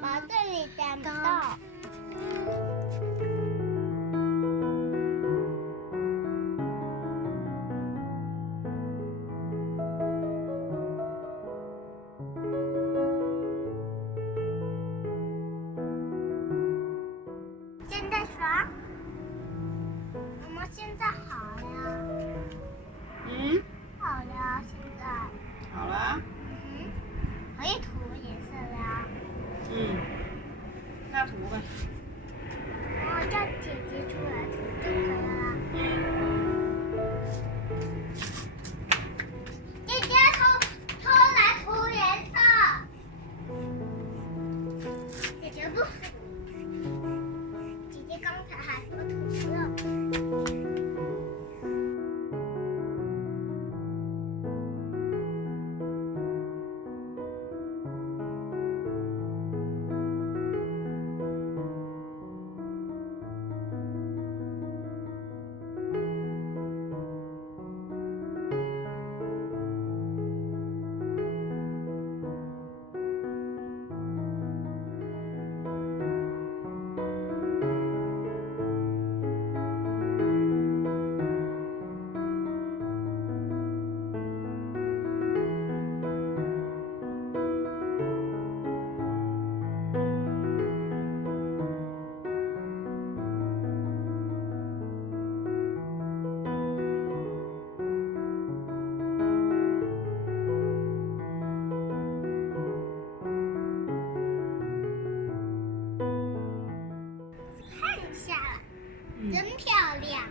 把这里点到。现在刷，我们现在好了。好了，现在。好了。可以涂颜色了。那涂吧。然后叫姐姐出来涂就可以了。姐姐偷来涂颜色。姐姐不，姐姐刚才还不涂了。看一下了，真漂亮。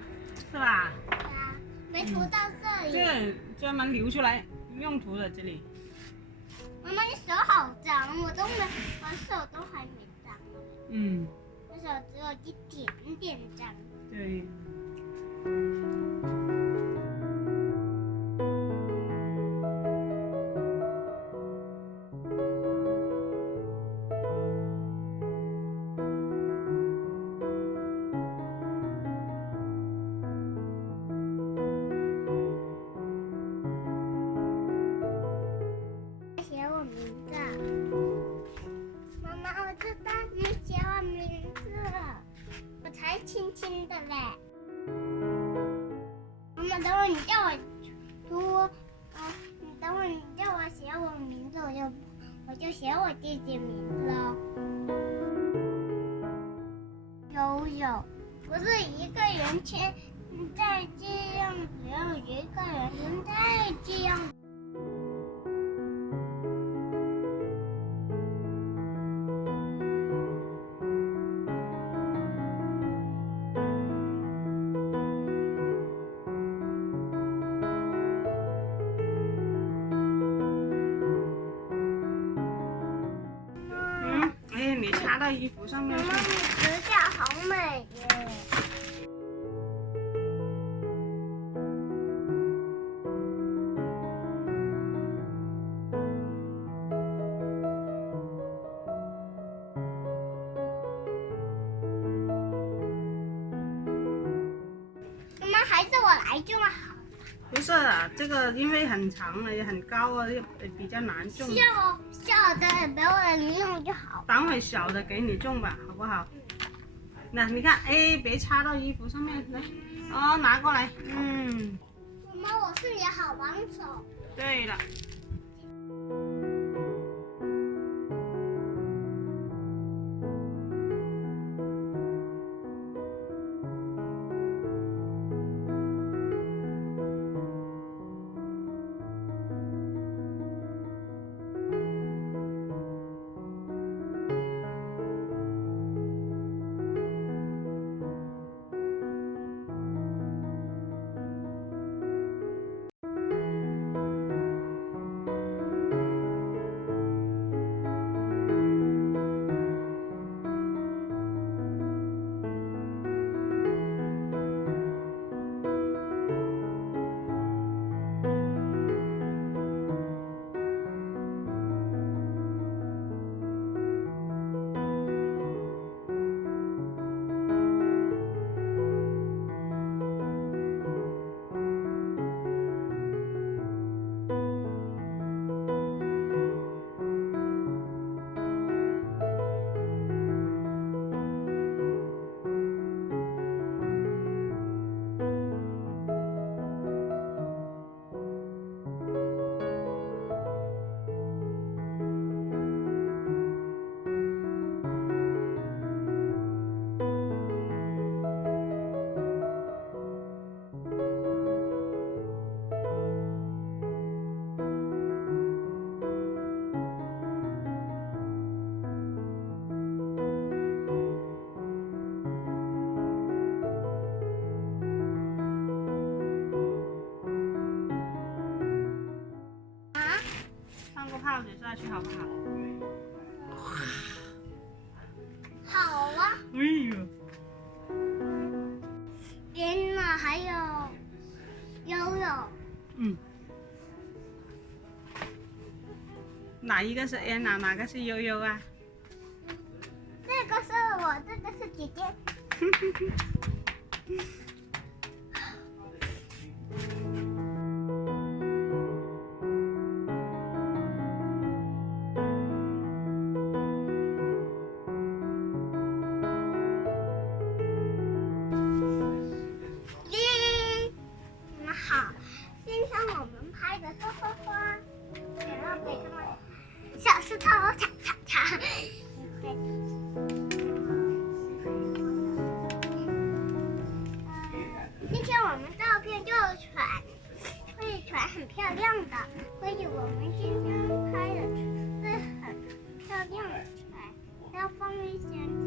是吧？对啊，没涂到这里。这专门留出来用途的这里。妈妈，你手好脏，我手都还没脏。我手只有一点点脏。对。写我名字。妈妈，我知道你写我名字，我才轻轻的嘞。妈妈，等会你叫我涂，等会你叫我写我名字，我就写我弟弟名字哦。有，不是一个圆圈，再这样子，然后一个圆圈，再这样。哎，你插到衣服上面去。妈妈，你指甲好美耶！妈妈，还是我来就好。不是啊，这个因为很长了，也很高啊，也比较难种。小的给我用就好。等会小的给你种吧，好不好？那你看，哎，别插到衣服上面来。哦，拿过来。妈妈，我是你的好帮手。对了。嗯。哪一个是 Anna， 哪个是悠悠啊？这个是我，这个是姐姐。你们好，今天我们拍的是花花，想要给他们小石头踩踩踩。今天我们照片就会传很漂亮的，所以我们今天拍的是很漂亮的船，要放一些。